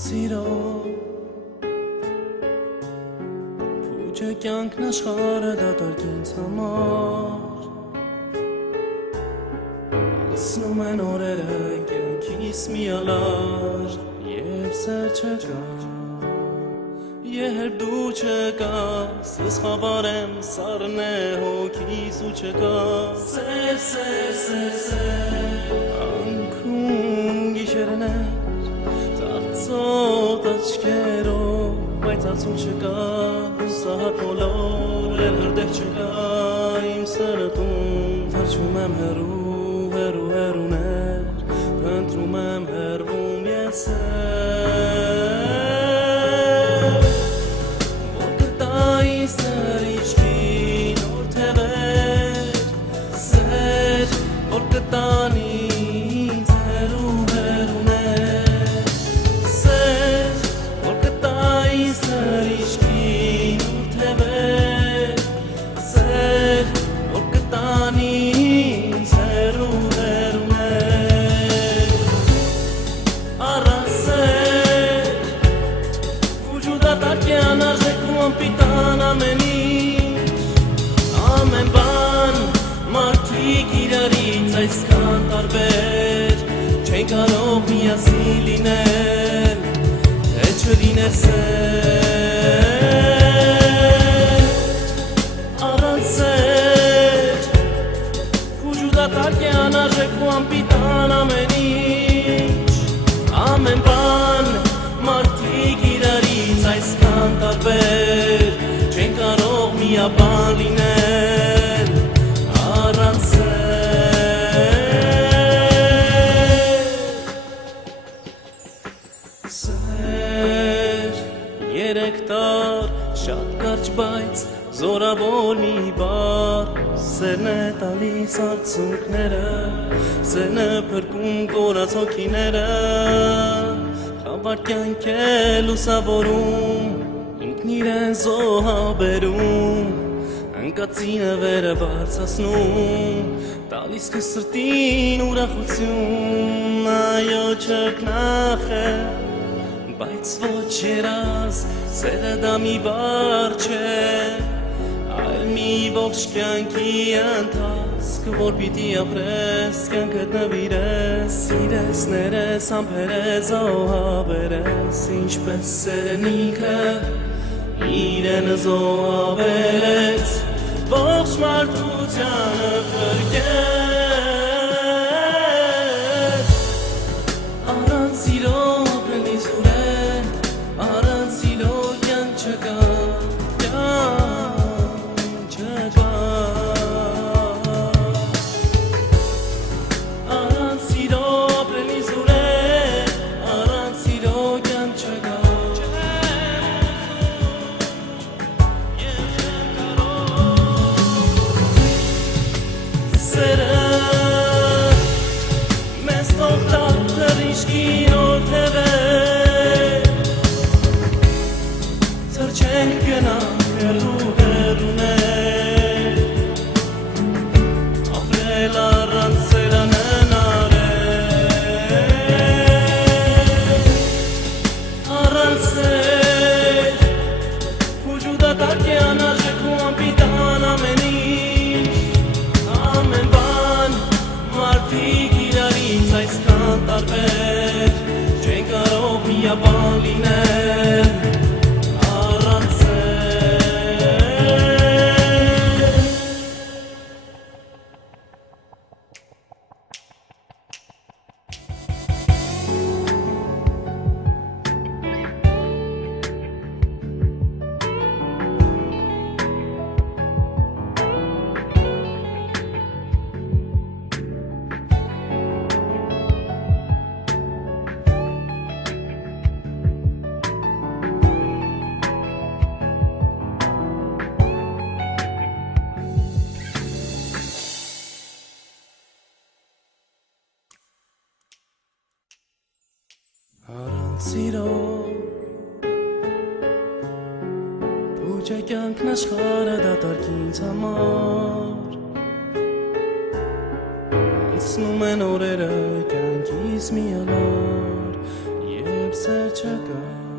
Սիրո Փուջը կյանքն աշխարհը դատարկ ինձ համար Անցնում են օրերը կյանքիս մի ալար Եվ սեր չկա Երբ դու չկաս Ես խավար եմ սառն է հոգիս ու չկա Սեր, սեր, սեր, սեր Անքում գիշերն է Ծոտ աչքերով, բայց արցուն չկա Սահար բոլոր էլ հրդեհ չկա Իմ սրտում թրջում եմ հեռու, հեռու, հեռուներ Փնտրում եմ հեռվում ես Որ կտայի սեր իչքին օր թևեր Սեր, որ կտանի ինձ հեռու, հեռուներ Սրիշկին ու թևեր Սեր, որ կտանի ինձ հեռու հեռուներ Առանց սեր Վուջուդա տակ է անարժեք ու անպիտան ամեն ինչ Ամեն բան մարդիկ իրարից այսքան տարբեր Չեն կարող միասին լինել Չլիներ սեր Առանց սեր Վուջուդատակ է անարժեք ու անպիտան ամեն ինչ Ամեն բան մարդիկ իրարից այսքան տարբեր Չեն կարող միաբան լինել Առանց սեր Երեք տար շատ կարճ բայց զորավոր մի բար Սերն է տալիս արցունքները Սերն է փրկում կորած հոգիները Խավար կյանք է լուսավորում Ինքն իրեն զոհաբերում Ընկածինը վերը բարձրացնում Տալիս քո սրտին ուրախություն Այո չկնախ է Բայց ոչ երաս, սերը դա մի բար չէ Այլ մի ողջ կյանքի ընթացք Որ պիտի ապրես, կյանքդ նվիրես Սիրես, ներես, ամպերես, զոհաբերես Ինչպես սերն ինքը իրեն զոհաբերեց Ողջ մարդությանը փրկեց Առանց սիրո Չեն կարող միաբան լինել առանց Սիրո Փուջը կյանքն աշխարհը դատարկ ինձ համար Անցնում են օրերը կյանքիս մի ալար Երբ սեր չկա